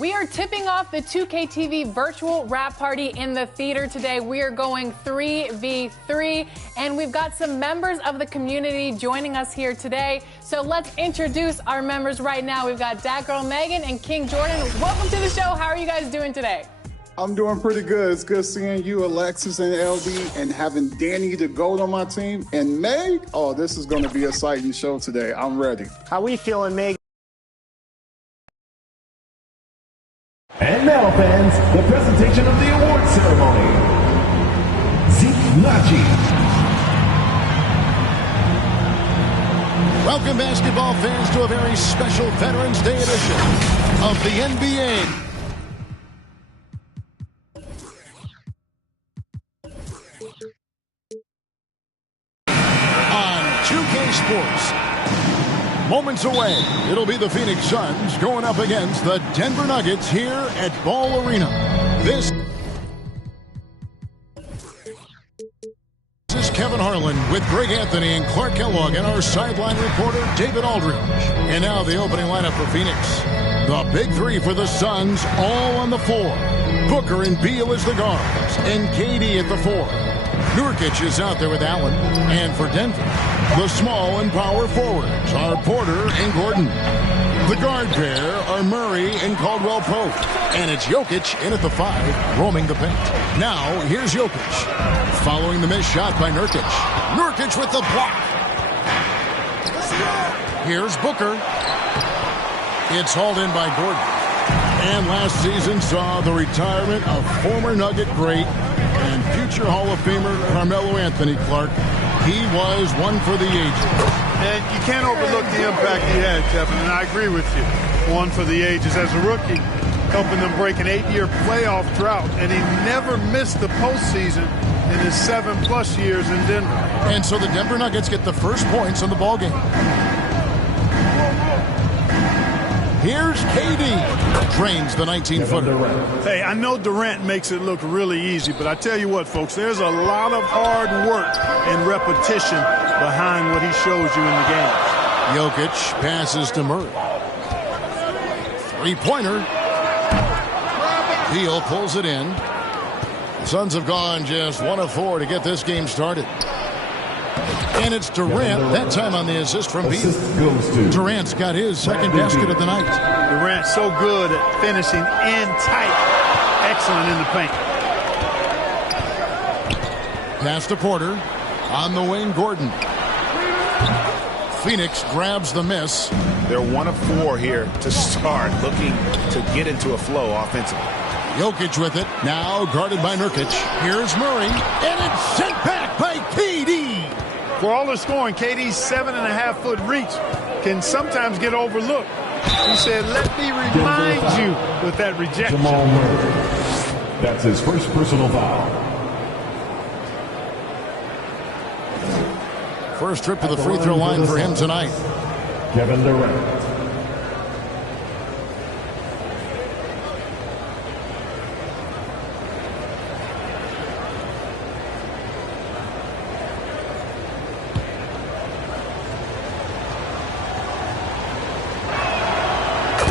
We are tipping off the 2K virtual wrap party in the theater today. We are going 3v3, and we've got some members of the community joining us here today. So let's introduce our members right now. We've got Dat Girl Megan and King Jordan. Welcome to the show. How are you guys doing today? I'm doing pretty good. It's good seeing you, Alexis and LD, and having Danny the GOAT on my team. And Meg, oh, this is going to be an exciting show today. I'm ready. How we feeling, Meg? And now, fans, the presentation of the award ceremony. Zeke. Welcome, basketball fans, to a very special Veterans Day edition of the NBA. On 2K Sports. Moments away, it'll be the Phoenix Suns going up against the Denver Nuggets here at Ball Arena. This is Kevin Harlan with Greg Anthony and Clark Kellogg and our sideline reporter David Aldridge. And now the opening lineup for Phoenix. The big three for the Suns, all on the floor. Booker and Beal as the guards, and KD at the four. Nurkic is out there with Allen. And for Denver, the small and power forwards are Porter and Gordon. The guard pair are Murray and Caldwell Pope. And it's Jokic in at the five, roaming the paint. Now, here's Jokic. Following the missed shot by Nurkic. Nurkic with the block. Here's Booker. It's hauled in by Gordon. And last season saw the retirement of former Nugget great and future Hall of Famer Carmelo Anthony, Clark. He was one for the ages. And you can't overlook the impact he had, Kevin, and I agree with you. One for the ages as a rookie, helping them break an 8-year playoff drought, and he never missed the postseason in his 7+ years in Denver. And so the Denver Nuggets get the first points on the ballgame. Here's KD. Trains the 19-footer. Hey, I know Durant makes it look really easy, but I tell you what, folks, there's a lot of hard work and repetition behind what he shows you in the game. Jokic passes to Murray. Three-pointer. Beal pulls it in. The Suns have gone just 1 of 4 to get this game started. And it's Durant, that time on the assist from Beal. Durant's got his second basket of the night. Durant so good at finishing in tight. Excellent in the paint. Pass to Porter. On the wing, Gordon. Phoenix grabs the miss. They're 1 of 4 here to start, looking to get into a flow offensively. Jokic with it, now guarded by Nurkic. Here's Murray, and it's sent back by KD. For all the scoring, KD's 7.5-foot reach can sometimes get overlooked. He said, let me remind you with that rejection. Jamal Murray. That's his first personal foul. First trip to the free throw line for him tonight. Kevin Durant.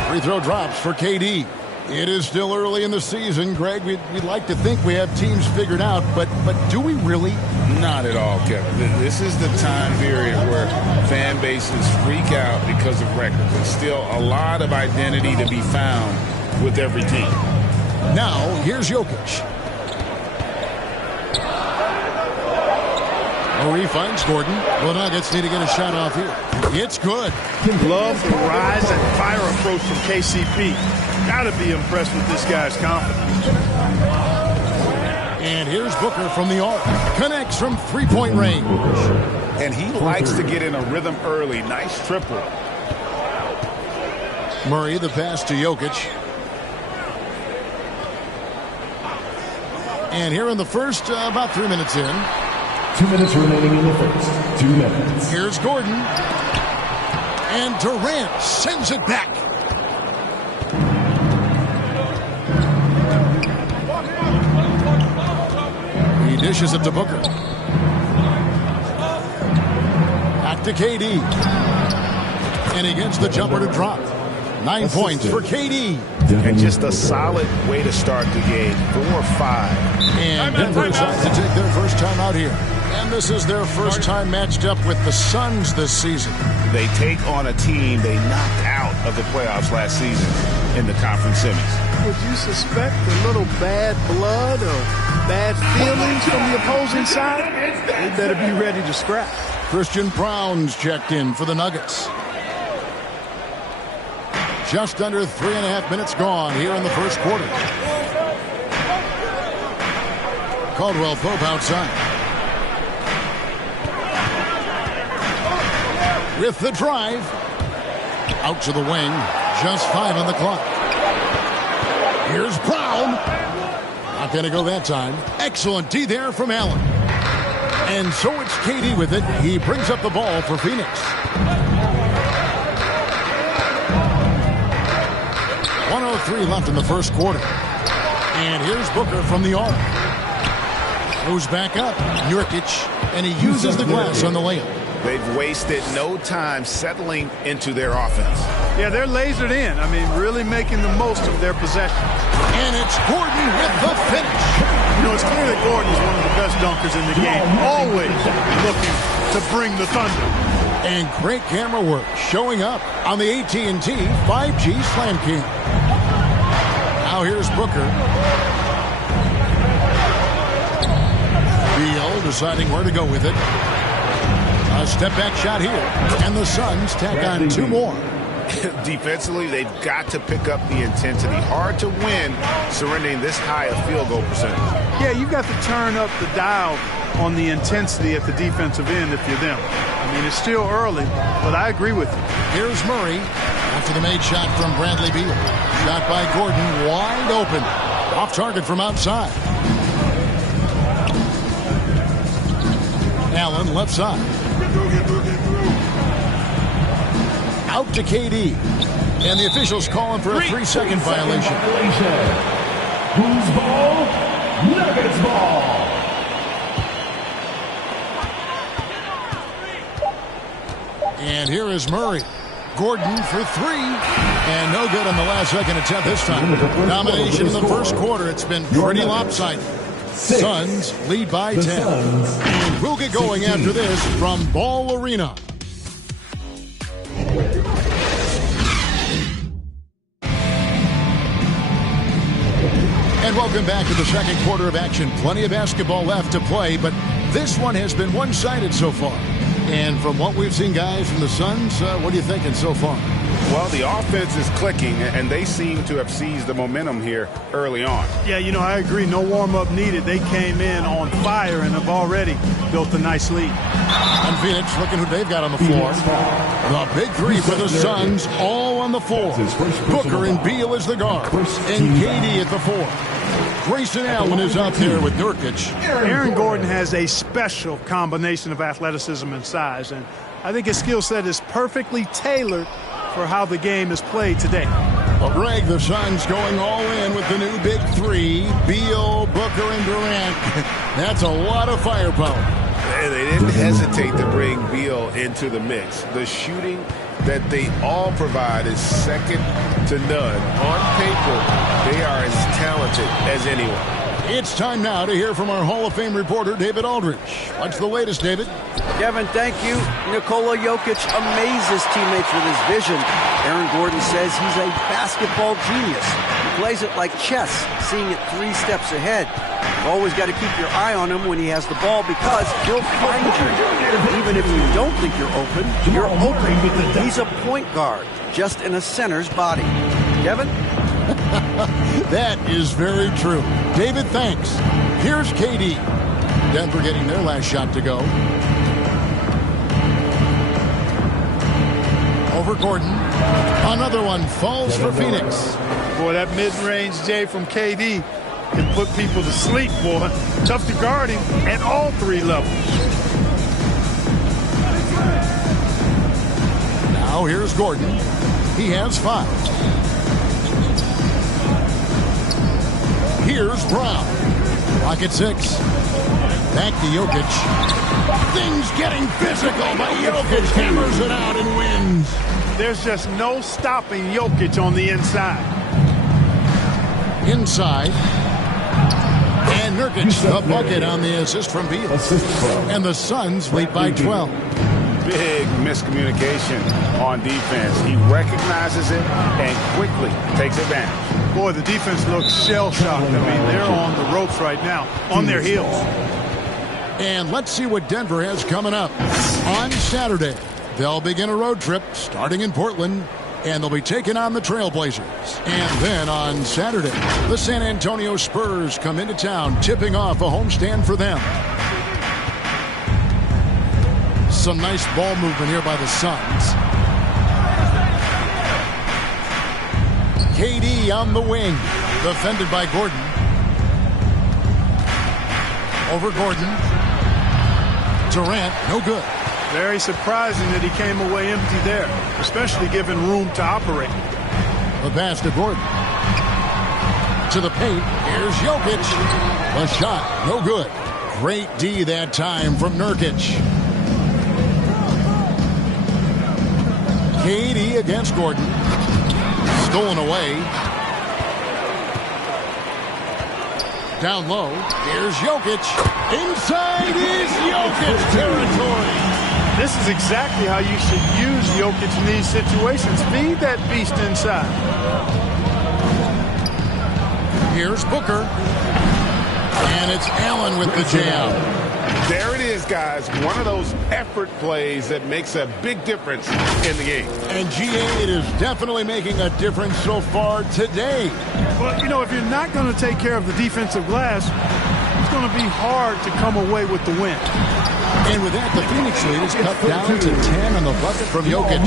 Free throw drops for KD. It is still early in the season, Greg. We'd like to think we have teams figured out, but do we really? Not at all, Kevin. This is the time period where fan bases freak out because of records. There's still a lot of identity to be found with every team. Now, here's Jokic. Murray finds Gordon. The Nuggets need to get a shot off here. It's good. Love the rise and fire approach from KCP. Gotta be impressed with this guy's confidence. And here's Booker from the arc. Connects from three-point range. And he likes to get in a rhythm early. Nice triple. Murray, the pass to Jokic. And here in the first, about 3 minutes in. 2 minutes remaining in the first. 2 minutes. Here's Gordon. And Durant sends it back. He dishes it to Booker. Back to KD. And he gets the jumper to drop. 9 points for KD. And just a solid way to start the game. 4-5. And Denver decides to take their first time out here. And this is their first time matched up with the Suns this season. They take on a team they knocked out of the playoffs last season in the conference semis. Would you suspect a little bad blood or bad feelings from the opposing side? They better be ready to scrap. Christian Brown's checked in for the Nuggets. Just under 3.5 minutes gone here in the first quarter. Caldwell Pope outside. With the drive. Out to the wing. Just 5 on the clock. Here's Brown. Not going to go that time. Excellent D there from Allen. And so it's KD with it. He brings up the ball for Phoenix. .103 left in the first quarter. And here's Booker from the arc. Goes back up. Nurkic. And he uses the glass on the layup. They've wasted no time settling into their offense. Yeah, they're lasered in. I mean, really making the most of their possession. And it's Gordon with the finish. You know, it's clear that Gordon is one of the best dunkers in the game. Always looking to bring the thunder. And great camera work showing up on the AT&T 5G Slam Cam. Now here's Booker. Beal deciding where to go with it. A step-back shot here, and the Suns tack on 2 more. Defensively, they've got to pick up the intensity. Hard to win surrendering this high a field goal percentage. Yeah, you've got to turn up the dial on the intensity at the defensive end if you're them. I mean, it's still early, but I agree with you. Here's Murray after the made shot from Bradley Beal. Shot by Gordon, wide open. Off target from outside. Allen left side. Out to KD. And the officials calling for a 3-second violation. Who's ball? Nuggets ball. And here is Murray. Gordon for 3. And no good on the last second attempt this time. Domination in the first quarter. It's been pretty lopsided. Suns lead by 10. And we'll get going after this from Ball Arena. And welcome back to the second quarter of action. Plenty of basketball left to play, but this one has been one-sided so far. And from what we've seen, guys, from the Suns, what are you thinking so far? Well, the offense is clicking, and they seem to have seized the momentum here early on. Yeah, you know, I agree. No warm-up needed. They came in on fire and have already built a nice lead. And Phoenix looking who they've got on the floor. The big 3 for the Suns, all on the floor. Booker and Beal is the guard, and KD at the 4. Grayson Allen is out there with Nurkic. Aaron Gordon has a special combination of athleticism and size, and I think his skill set is perfectly tailored for how the game is played today. Well, Greg, the Suns going all in with the new big 3, Beal, Booker, and Durant. That's a lot of firepower. They didn't hesitate to bring Beal into the mix. The shooting that they all provide is second to none. On paper, they are as talented as anyone. It's time now to hear from our Hall of Fame reporter, David Aldridge. What's the latest, David? Kevin, thank you. Nikola Jokic amazes teammates with his vision. Aaron Gordon says he's a basketball genius. He plays it like chess, seeing it 3 steps ahead. You've always got to keep your eye on him when he has the ball because he'll find you. Even if you don't think you're open, you're open. He's a point guard, just in a center's body. Kevin? That is very true. David, thanks. Here's KD. Denver getting their last shot to go. Over Gordon. Another one falls for Phoenix. Boy, that mid-range J from KD can put people to sleep, boy. Tough to guard him at all 3 levels. Now here's Gordon. He has 5. Here's Brown. Rocket 6. Back to Jokic. Things getting physical, but Jokic hammers it out and wins. There's just no stopping Jokic on the inside. Inside. And Nurkic, the bucket on the assist from Beal. And the Suns lead by 12. Big miscommunication on defense. He recognizes it and quickly takes advantage. Boy, the defense looks shell-shocked. I mean, they're on the ropes right now, on their heels. And let's see what Denver has coming up. On Saturday, they'll begin a road trip starting in Portland, and they'll be taking on the Trailblazers. And then on Saturday, the San Antonio Spurs come into town, tipping off a homestand for them. Some nice ball movement here by the Suns. KD on the wing, defended by Gordon. Over Gordon. Durant, no good. Very surprising that he came away empty there, especially given room to operate. The pass to Gordon. To the paint. Here's Jokic. The shot, no good. Great D that time from Nurkic. KD against Gordon. Stolen away. Down low. Here's Jokic. Inside is Jokic territory. This is exactly how you should use Jokic in these situations. Feed that beast inside. Here's Booker. And it's Allen with the jam. There it is, guys. One of those effort plays that makes a big difference in the game. And GA, it is definitely making a difference so far today. Well, you know, if you're not going to take care of the defensive glass, it's going to be hard to come away with the win. And with that, the Phoenix lead is cut down to 10 on the bucket from Jokic.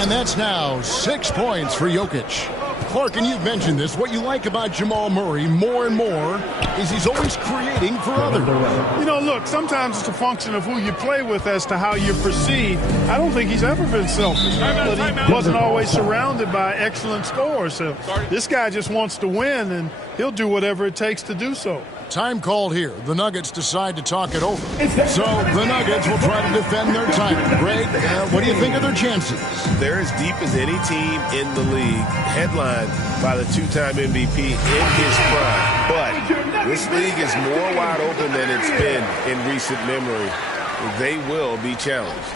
And that's now 6 points for Jokic. Clark, and you've mentioned this, what you like about Jamal Murray more and more is he's always creating for others. You know, look, sometimes it's a function of who you play with as to how you're perceived. I don't think he's ever been selfish, but he wasn't always surrounded by excellent scores. So this guy just wants to win, and he'll do whatever it takes to do so. Time called here. The Nuggets decide to talk it over. So the Nuggets will try to defend their title. Greg, what do you think of their chances? They're as deep as any team in the league, headlined by the two-time MVP in his prime. But this league is more wide open than it's been in recent memory. They will be challenged.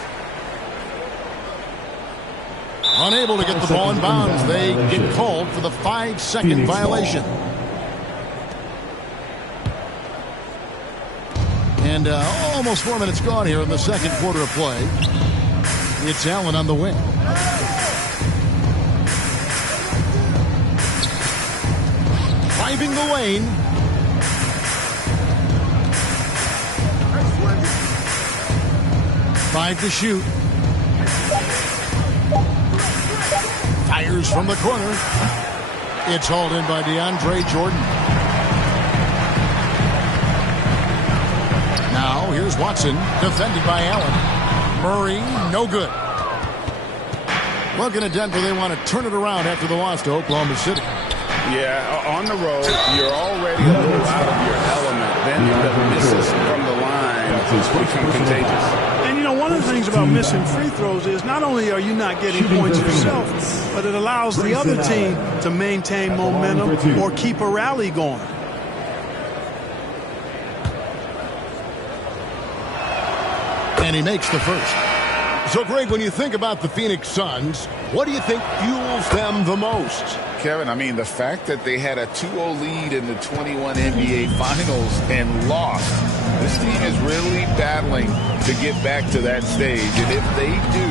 Unable to get the ball in bounds, they get called for the 5-second violation. And almost 4 minutes gone here in the second quarter of play. It's Allen on the wing. Driving the lane. Five to shoot. Fires from the corner. It's hauled in by DeAndre Jordan. Now, here's Watson, defended by Allen. Murray, no good. Looking at Denver, they want to turn it around after the loss to Oklahoma City. Yeah, on the road, you're already a little out of your element. Then the misses from the line become contagious. And, you know, one of the things about missing free throws is not only are you not getting points yourself, but it allows the other team to maintain momentum or keep a rally going. And he makes the first. So, Greg, when you think about the Phoenix Suns, what do you think fuels them the most? Kevin, I mean, the fact that they had a 2-0 lead in the 21 NBA Finals and lost. This team is really battling to get back to that stage. And if they do,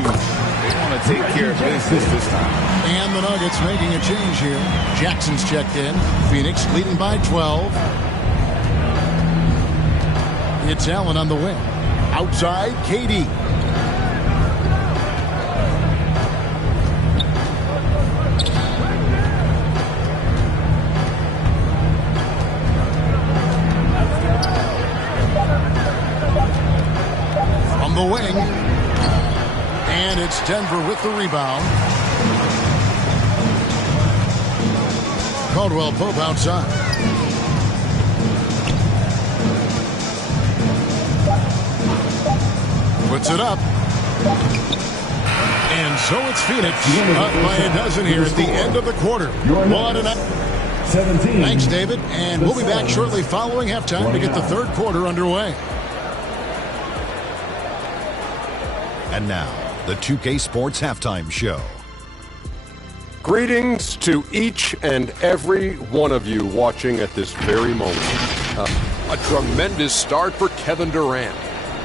they want to take care of business this time. And the Nuggets making a change here. Jackson's checked in. Phoenix leading by 12. It's Allen on the wing. Outside, KD. From the wing. And it's Denver with the rebound. Caldwell Pope outside. Puts it up. And so it's Phoenix up by a dozen here at the end of the quarter. 1-0. Thanks, David. And we'll be back shortly following halftime to get the third quarter underway. And now, the 2K Sports Halftime Show. Greetings to each and every one of you watching at this very moment. A tremendous start for Kevin Durant.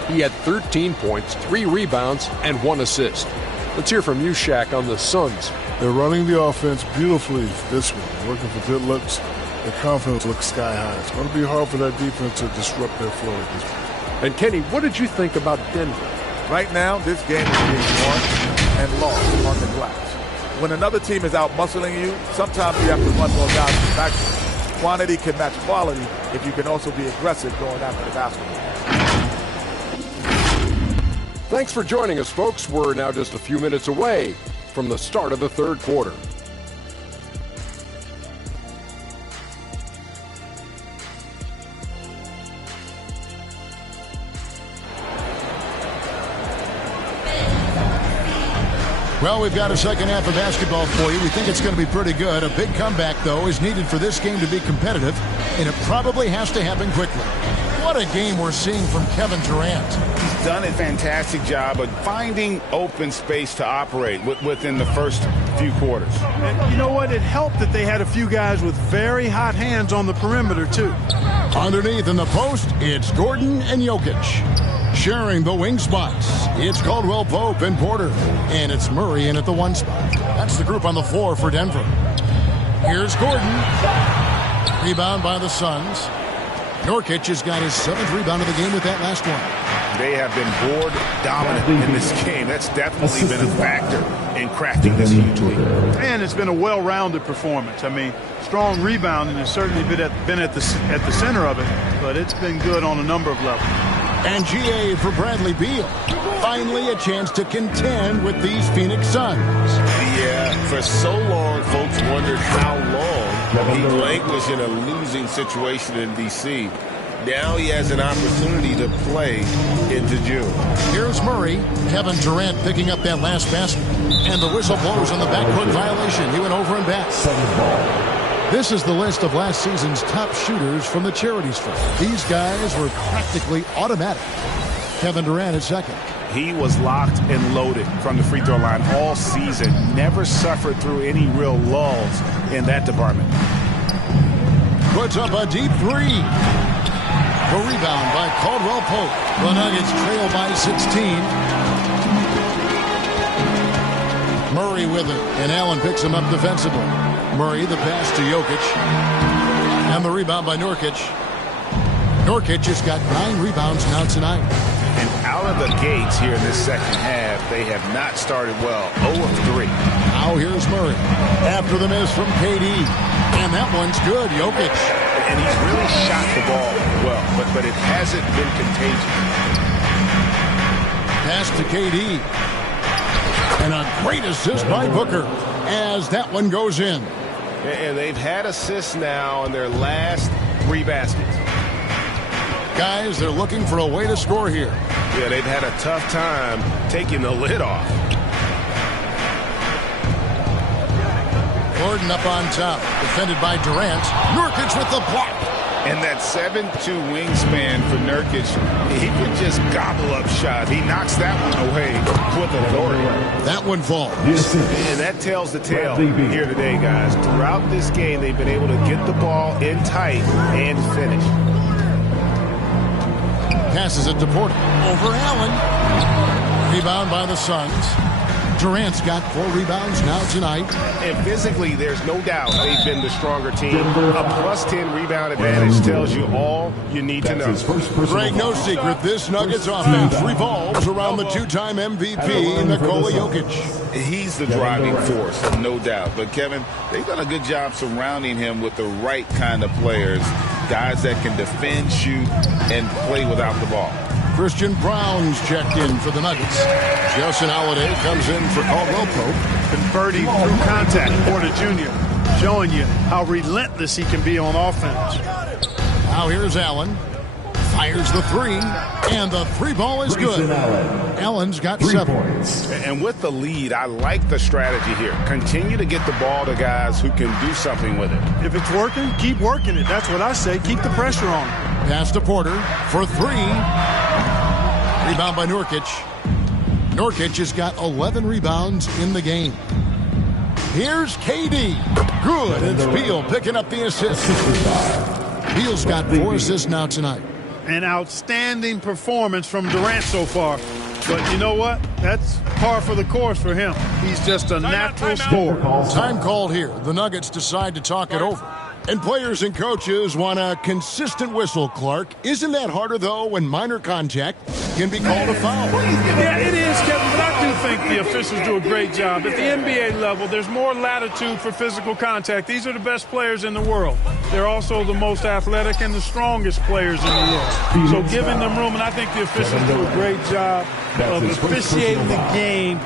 He had 13 points, 3 rebounds, and 1 assist. Let's hear from you, Shaq, on the Suns. They're running the offense beautifully this one. Working for good looks. Their confidence looks sky high. It's going to be hard for that defense to disrupt their flow at this point. And Kenny, what did you think about Denver? Right now, this game is being won and lost on the glass. When another team is out muscling you, sometimes you have to run those guys back. Quantity can match quality if you can also be aggressive going after the basketball. Thanks for joining us, folks. We're now just a few minutes away from the start of the third quarter. Well, we've got a second half of basketball for you. We think it's going to be pretty good. A big comeback, though, is needed for this game to be competitive, and it probably has to happen quickly. What a game we're seeing from Kevin Durant. He's done a fantastic job of finding open space to operate within the first few quarters. And you know what? It helped that they had a few guys with very hot hands on the perimeter, too. Underneath in the post, it's Gordon and Jokic. Sharing the wing spots, it's Caldwell Pope and Porter. And it's Murray in at the 1 spot. That's the group on the floor for Denver. Here's Gordon. Rebound by the Suns. Nurkic has got his 7th rebound of the game with that last one. They have been board dominant in this game. That's definitely been a factor in crafting this huge lead. And it's been a well-rounded performance. I mean, strong rebounding has certainly been at the center of it, but it's been good on a number of levels. And GA for Bradley Beal. Finally a chance to contend with these Phoenix Suns. Yeah, for so long, folks wondered how long he languished in a losing situation in D.C. Now he has an opportunity to play into June. Here's Murray. Kevin Durant picking up that last basket. And the whistle blows on the backcourt violation. He went over and back. This is the list of last season's top shooters from the Charities Fund. These guys were practically automatic. Kevin Durant is second. He was locked and loaded from the free throw line all season. Never suffered through any real lulls in that department. Puts up a deep 3. A rebound by Caldwell Pope. The Nuggets trail by 16. Murray with it, and Allen picks him up defensively. Murray, the pass to Jokic. And the rebound by Nurkic. Nurkic has got 9 rebounds now tonight. And out of the gates here in this second half, they have not started well. 0 of 3. Now here's Murray. After the miss from KD. And that one's good, Jokic. And he's really shot the ball well, but it hasn't been contagious. Pass to KD. And a great assist by Booker as that one goes in. And they've had assists now on their last 3 baskets. Guys, they're looking for a way to score here. Yeah, they've had a tough time taking the lid off. Gordon up on top, defended by Durant. Nurkic with the block. And that 7'2" wingspan for Nurkic, he could just gobble up shots. He knocks that one away with authority. That one falls. And that tells the tale here today, guys. Throughout this game, they've been able to get the ball in tight and finish. Passes it to Porter. Over Allen. Rebound by the Suns. Durant's got 4 rebounds now tonight. And physically, there's no doubt they've been the stronger team. A +10 rebound advantage tells you all you need to know. Greg, no secret, this Nuggets offense revolves around the 2-time MVP, Nikola Jokic. He's the driving force, no doubt. But, Kevin, they've done a good job surrounding him with the right kind of players. Guys that can defend, shoot, and play without the ball. Christian Brown's checked in for the Nuggets. Justin Holiday comes in for Caldwell Pope. Converting through contact, Porter Jr., showing you how relentless he can be on offense. Now here's Allen. Fires the three, and the three ball is good. Allen's got 7 points. And with the lead, I like the strategy here. Continue to get the ball to guys who can do something with it. If it's working, keep working it. That's what I say. Keep the pressure on. Pass to Porter for 3. Rebound by Nurkic. Nurkic has got 11 rebounds in the game. Here's KD. Good. It's Beal picking up the assist. Beal's got 4 assists now tonight. An outstanding performance from Durant so far. But you know what? That's par for the course for him. He's just a natural scorer. Time called here. The Nuggets decide to talk it over. And players and coaches want a consistent whistle, Clark. Isn't that harder, though, when minor contact can be called a foul? Yeah, it is, Kevin, but I do think the officials do a great job. At the NBA level, there's more latitude for physical contact. These are the best players in the world. They're also the most athletic and the strongest players in the world. So giving them room, and I think the officials do a great job of officiating the game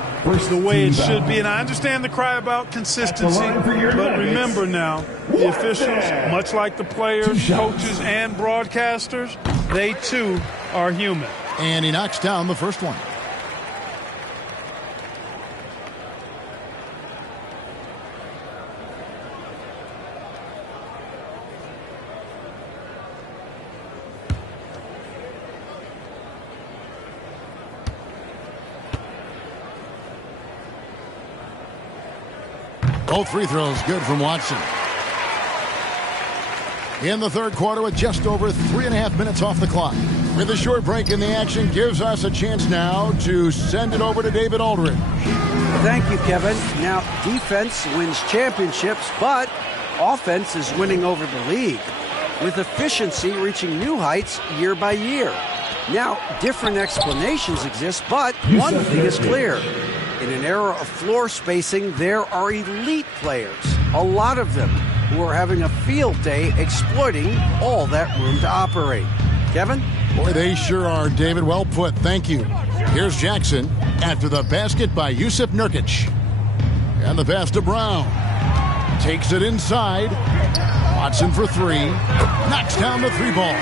the way it should be. And I understand the cry about consistency, but remember now, the officials, much like the players, coaches, and broadcasters, they too are human. And he knocks down the first one. Both free throws good from Watson. In the third quarter with just over 3.5 minutes off the clock. With a short break in the action gives us a chance now to send it over to David Aldridge. Thank you, Kevin. Now, defense wins championships, but offense is winning over the league, with efficiency reaching new heights year by year. Now, different explanations exist, but one thing is clear. In an era of floor spacing, there are elite players, a lot of them, who are having a field day exploiting all that room to operate. Kevin? Boy, they sure are, David. Well put. Thank you. Here's Jackson after the basket by Jusuf Nurkic. And the pass to Brown. Takes it inside. Watson for 3. Knocks down the 3 ball.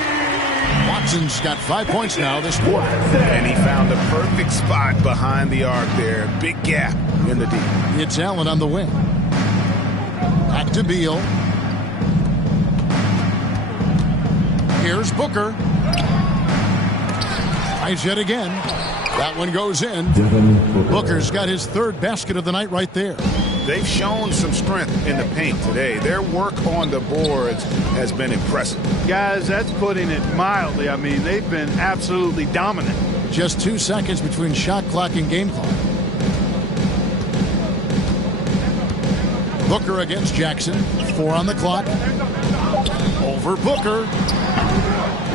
Watson's got 5 points now this quarter. And he found the perfect spot behind the arc there. Big gap in the D. It's Allen on the wing. Back to Beal. Here's Booker. Tries yet again. That one goes in. Booker's got his 3rd basket of the night right there. They've shown some strength in the paint today. Their work on the boards has been impressive. Guys, that's putting it mildly. I mean, they've been absolutely dominant. Just 2 seconds between shot clock and game clock. Booker against Jackson. 4 on the clock. Over Booker.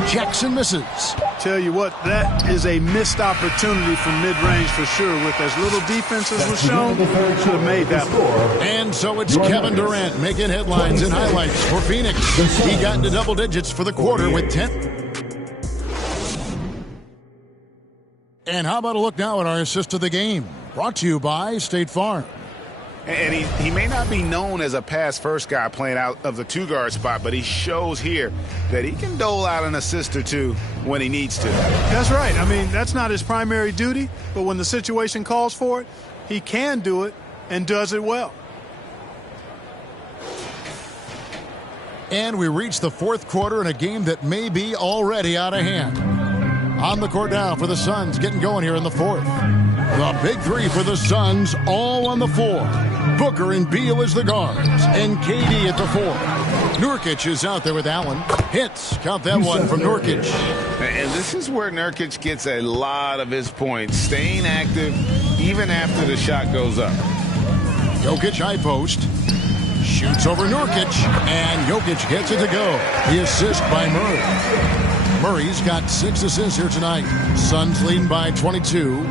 Jackson misses. Tell you what, that is a missed opportunity from mid-range for sure. With as little defense as was shown, should have made that one. And so it's Kevin Durant making headlines and highlights for Phoenix. He got into double digits for the quarter with 10. And how about a look now at our assist of the game? Brought to you by State Farm. And he may not be known as a pass-first guy playing out of the 2-guard spot, but he shows here that he can dole out an assist or two when he needs to. That's right. I mean, that's not his primary duty, but when the situation calls for it, he can do it and does it well. And we reach the 4th quarter in a game that may be already out of hand. On the court now for the Suns, getting going here in the 4th. The big 3 for the Suns, all on the floor. Booker and Beal as the guards, and KD at the 4. Nurkic is out there with Allen. Hits. Count that one from Nurkic. And this is where Nurkic gets a lot of his points, staying active even after the shot goes up. Jokic high post. Shoots over Nurkic, and Jokic gets it to go. The assist by Murray. Murray's got 6 assists here tonight. Suns leading by 22.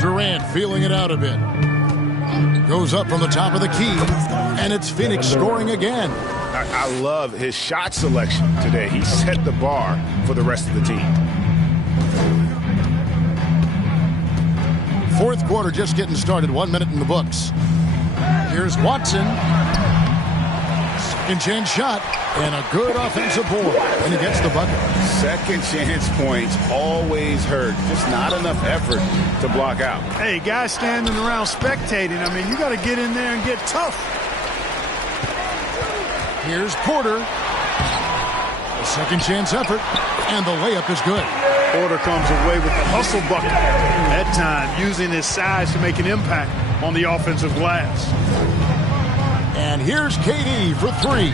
Durant feeling it out a bit. Goes up from the top of the key, and it's Phoenix scoring again. I love his shot selection today. He set the bar for the rest of the team. 4th quarter just getting started. 1 minute in the books. Here's Watson. Second chance shot and a good offensive board, and he gets the bucket. Second chance points always hurt. Just not enough effort to block out. Hey, guys standing around spectating. I mean, you got to get in there and get tough. Here's Porter. A second chance effort, and the layup is good. Porter comes away with the hustle bucket. That time, using his size to make an impact on the offensive glass. And here's KD for three.